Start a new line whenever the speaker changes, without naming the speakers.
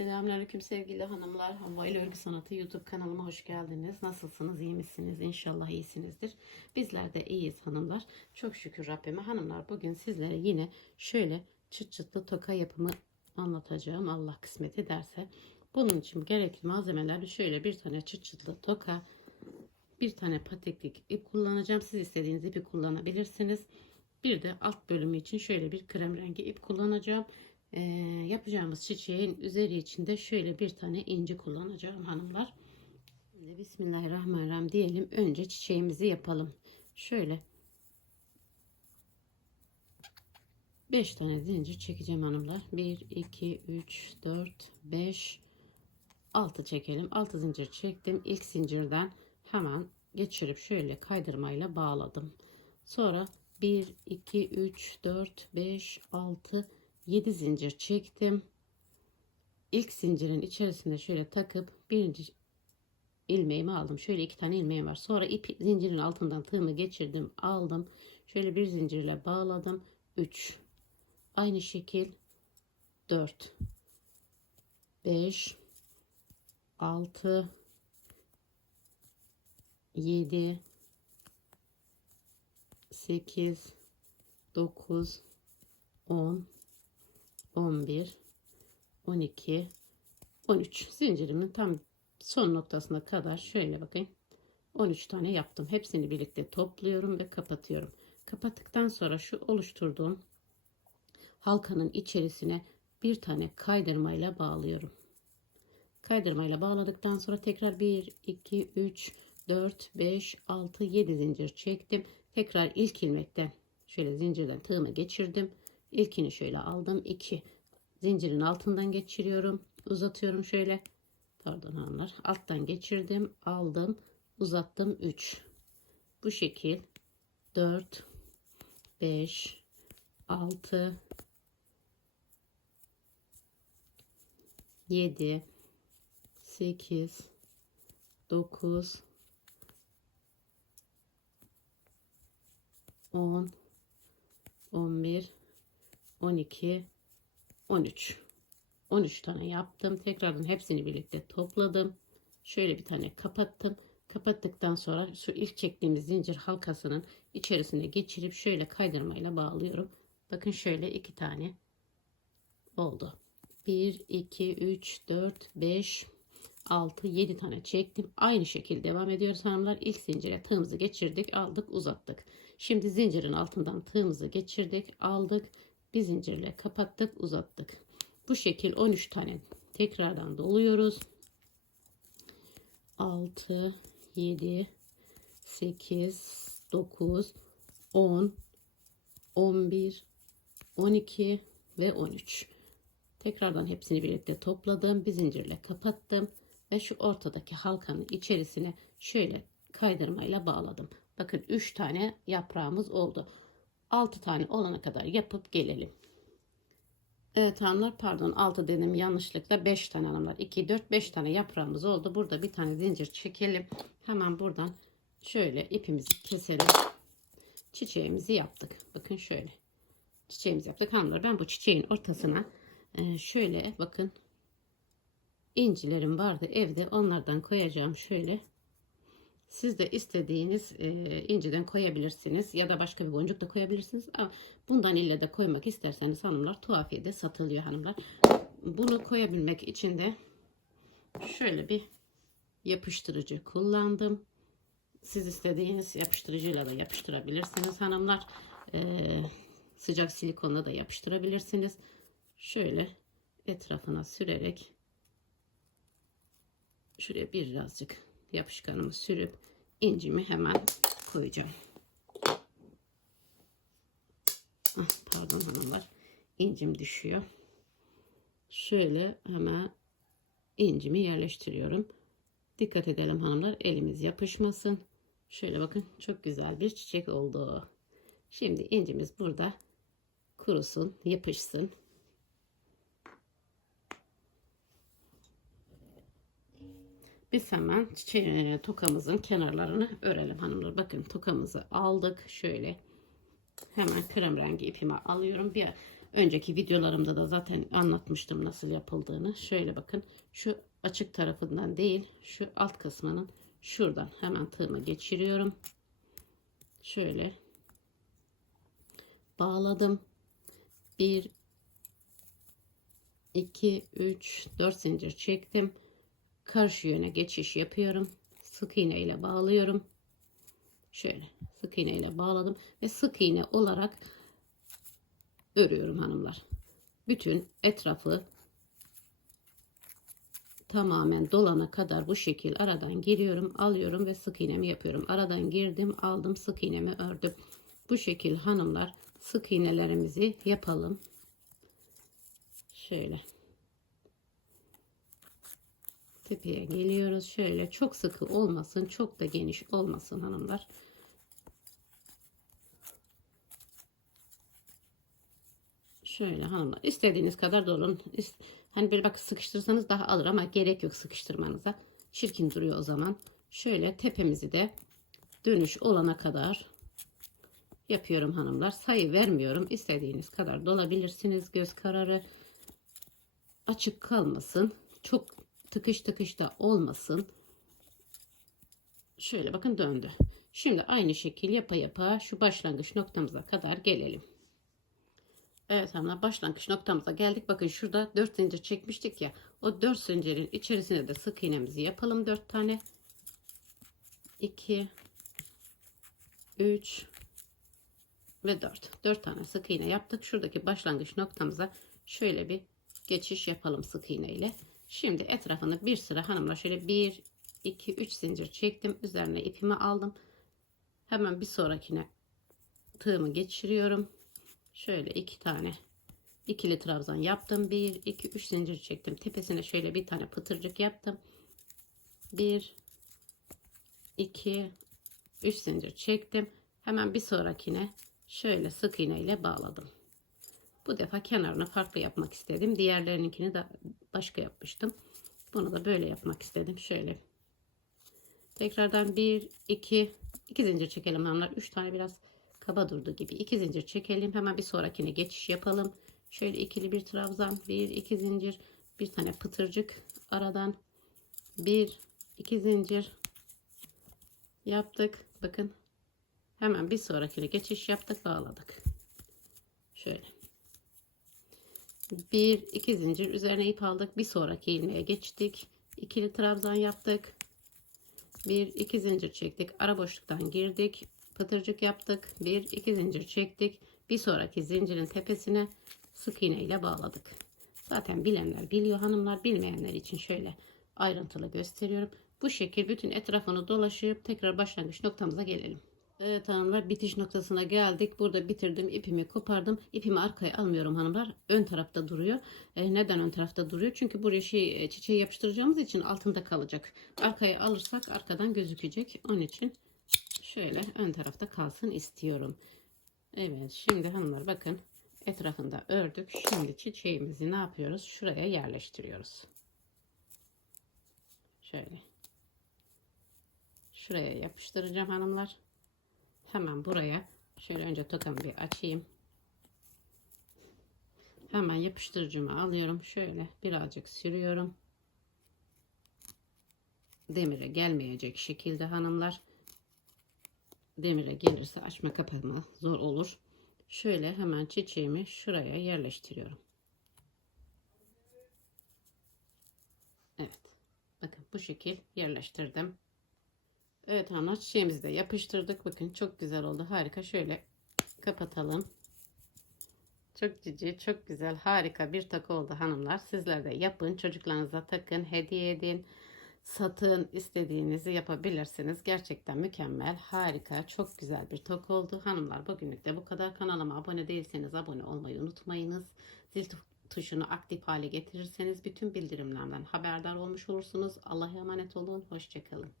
Selamünaleyküm sevgili hanımlar. Hava ile Örgü Sanatı YouTube kanalıma hoş geldiniz. Nasılsınız? iyi misiniz? İnşallah iyisinizdir. Bizler de iyiyiz hanımlar. Çok şükür Rabbime. Hanımlar bugün sizlere yine şöyle çıt çıtlı toka yapımı anlatacağım. Allah kısmet ederse. Bunun için gerekli malzemeler şöyle bir tane çıt çıtlı toka, bir tane pateklik ip kullanacağım. Siz istediğiniz ipi kullanabilirsiniz. Bir de alt bölümü için şöyle bir krem rengi ip kullanacağım. Ee, yapacağımız çiçeğin üzeri içinde şöyle bir tane inci kullanacağım hanımlar. Bismillahirrahmanirrahim diyelim. Önce çiçeğimizi yapalım. Şöyle 5 tane zincir çekeceğim hanımlar. 1, 2, 3, 4, 5, 6 çekelim. 6 zincir çektim. İlk zincirden hemen geçirip şöyle kaydırmayla bağladım. Sonra 1, 2, 3, 4, 5, 6, 7 zincir çektim. İlk zincirin içerisinde şöyle takıp birinci ilmeğimi aldım. Şöyle iki tane ilmeğim var. Sonra ip zincirin altından tığımı geçirdim. Aldım. Şöyle bir zincirle bağladım. 3 aynı şekil 4 5 6 7 8 9 10 11 12 13 zincirimin tam son noktasına kadar şöyle bakın 13 tane yaptım. Hepsini birlikte topluyorum ve kapatıyorum. Kapattıktan sonra şu oluşturduğum halkanın içerisine bir tane kaydırmayla bağlıyorum. Kaydırmayla bağladıktan sonra tekrar 1 2 3 4 5 6 7 zincir çektim. Tekrar ilk ilmekten şöyle zincirden tığımı geçirdim İlkini şöyle aldım. 2 zincirin altından geçiriyorum. Uzatıyorum şöyle. Pardon hanımlar. Alttan geçirdim. Aldım. Uzattım. 3. Bu şekil 4 5 6 7 8 9 10 11 12 13 13 tane yaptım. Tekrardan hepsini birlikte topladım. Şöyle bir tane kapattım. Kapattıktan sonra şu ilk çektiğimiz zincir halkasının içerisine geçirip şöyle kaydırmayla bağlıyorum. Bakın şöyle iki tane oldu. 1 2 3 4 5 6 7 tane çektim. Aynı şekilde devam ediyoruz hanımlar. İlk zincire tığımızı geçirdik aldık uzattık. Şimdi zincirin altından tığımızı geçirdik aldık bir zincirle kapattık uzattık. Bu şekil 13 tane tekrardan doluyoruz. 6 7 8 9 10 11 12 ve 13 tekrardan hepsini birlikte topladım bir zincirle kapattım ve şu ortadaki halkanın içerisine şöyle kaydırmayla bağladım. Bakın 3 tane yaprağımız oldu 6 tane olana kadar yapıp gelelim. Evet hanımlar pardon 6 dedim yanlışlıkla 5 tane hanımlar 2 4 5 tane yaprağımız oldu. Burada bir tane zincir çekelim. Hemen buradan şöyle ipimizi keselim. Çiçeğimizi yaptık. Bakın şöyle. Çiçeğimizi yaptık hanımlar. Ben bu çiçeğin ortasına e, şöyle bakın incilerim vardı evde. Onlardan koyacağım şöyle siz de istediğiniz e, inciden koyabilirsiniz ya da başka bir boncuk da koyabilirsiniz. Ama bundan ille de koymak isterseniz hanımlar tuhafiyede satılıyor hanımlar. Bunu koyabilmek için de şöyle bir yapıştırıcı kullandım. Siz istediğiniz yapıştırıcıyla da yapıştırabilirsiniz hanımlar. E, sıcak silikonla da yapıştırabilirsiniz. Şöyle etrafına sürerek şuraya birazcık yapışkanımı sürüp incimi hemen koyacağım. Ah, pardon hanımlar. incim düşüyor. Şöyle hemen incimi yerleştiriyorum. Dikkat edelim hanımlar. Elimiz yapışmasın. Şöyle bakın çok güzel bir çiçek oldu. Şimdi incimiz burada kurusun, yapışsın. Biz hemen çiçeğin tokamızın kenarlarını örelim hanımlar. Bakın tokamızı aldık. Şöyle hemen krem rengi ipimi alıyorum. Bir Önceki videolarımda da zaten anlatmıştım nasıl yapıldığını. Şöyle bakın şu açık tarafından değil şu alt kısmının şuradan hemen tığımı geçiriyorum. Şöyle bağladım. 1 2 3 4 zincir çektim. Karşı yöne geçiş yapıyorum. Sık iğne ile bağlıyorum. Şöyle sık iğne ile bağladım ve sık iğne olarak örüyorum hanımlar. Bütün etrafı tamamen dolana kadar bu şekil aradan giriyorum, alıyorum ve sık iğnemi yapıyorum. Aradan girdim, aldım, sık iğnemi ördüm. Bu şekil hanımlar sık iğnelerimizi yapalım. Şöyle. Tepeye geliyoruz. Şöyle çok sıkı olmasın, çok da geniş olmasın hanımlar. Şöyle hanımlar istediğiniz kadar dolun. Hani bir bak sıkıştırsanız daha alır ama gerek yok sıkıştırmanıza. Çirkin duruyor o zaman. Şöyle tepemizi de dönüş olana kadar yapıyorum hanımlar. Sayı vermiyorum. İstediğiniz kadar dolabilirsiniz. Göz kararı açık kalmasın. Çok tıkış tıkış da olmasın. Şöyle bakın döndü. Şimdi aynı şekil yapa yapa şu başlangıç noktamıza kadar gelelim. Evet hanımlar başlangıç noktamıza geldik. Bakın şurada 4 zincir çekmiştik ya. O 4 zincirin içerisine de sık iğnemizi yapalım 4 tane. 2 3 ve 4. 4 tane sık iğne yaptık. Şuradaki başlangıç noktamıza şöyle bir geçiş yapalım sık iğne ile. Şimdi etrafını bir sıra hanımlar şöyle 1 2 3 zincir çektim. Üzerine ipimi aldım. Hemen bir sonrakine tığımı geçiriyorum. Şöyle iki tane ikili trabzan yaptım. 1 2 3 zincir çektim. Tepesine şöyle bir tane pıtırcık yaptım. 1 2 3 zincir çektim. Hemen bir sonrakine şöyle sık iğne ile bağladım. Bu defa kenarını farklı yapmak istedim. Diğerlerininkini de başka yapmıştım. Bunu da böyle yapmak istedim. Şöyle. Tekrardan 1 2 2 zincir çekelim hanımlar. 3 tane biraz kaba durdu gibi. 2 zincir çekelim. Hemen bir sonrakine geçiş yapalım. Şöyle ikili bir trabzan. 1 2 zincir. Bir tane pıtırcık aradan 1 2 zincir yaptık. Bakın. Hemen bir sonrakine geçiş yaptık, bağladık. Şöyle. Bir, iki zincir üzerine ip aldık. Bir sonraki ilmeğe geçtik. İkili trabzan yaptık. Bir, iki zincir çektik. Ara boşluktan girdik. Pıtırcık yaptık. Bir, iki zincir çektik. Bir sonraki zincirin tepesine sık iğne ile bağladık. Zaten bilenler biliyor hanımlar. Bilmeyenler için şöyle ayrıntılı gösteriyorum. Bu şekil bütün etrafını dolaşıp tekrar başlangıç noktamıza gelelim. Evet hanımlar bitiş noktasına geldik. Burada bitirdim. ipimi kopardım. İpimi arkaya almıyorum hanımlar. Ön tarafta duruyor. E, neden ön tarafta duruyor? Çünkü buraya şey, e, çiçeği yapıştıracağımız için altında kalacak. Arkaya alırsak arkadan gözükecek. Onun için şöyle ön tarafta kalsın istiyorum. Evet şimdi hanımlar bakın etrafında ördük. Şimdi çiçeğimizi ne yapıyoruz? Şuraya yerleştiriyoruz. Şöyle. Şuraya yapıştıracağım hanımlar. Hemen buraya şöyle önce tokamı bir açayım. Hemen yapıştırıcımı alıyorum. Şöyle birazcık sürüyorum. Demire gelmeyecek şekilde hanımlar. Demire gelirse açma kapama zor olur. Şöyle hemen çiçeğimi şuraya yerleştiriyorum. Evet. Bakın bu şekil yerleştirdim. Evet hanımlar çiçeğimizi de yapıştırdık. Bakın çok güzel oldu. Harika. Şöyle kapatalım. Çok cici, çok güzel, harika bir takı oldu hanımlar. Sizler de yapın. Çocuklarınıza takın, hediye edin. Satın istediğinizi yapabilirsiniz. Gerçekten mükemmel, harika, çok güzel bir takı oldu. Hanımlar bugünlük de bu kadar. Kanalıma abone değilseniz abone olmayı unutmayınız. Zil tuşunu aktif hale getirirseniz bütün bildirimlerden haberdar olmuş olursunuz. Allah'a emanet olun. Hoşçakalın.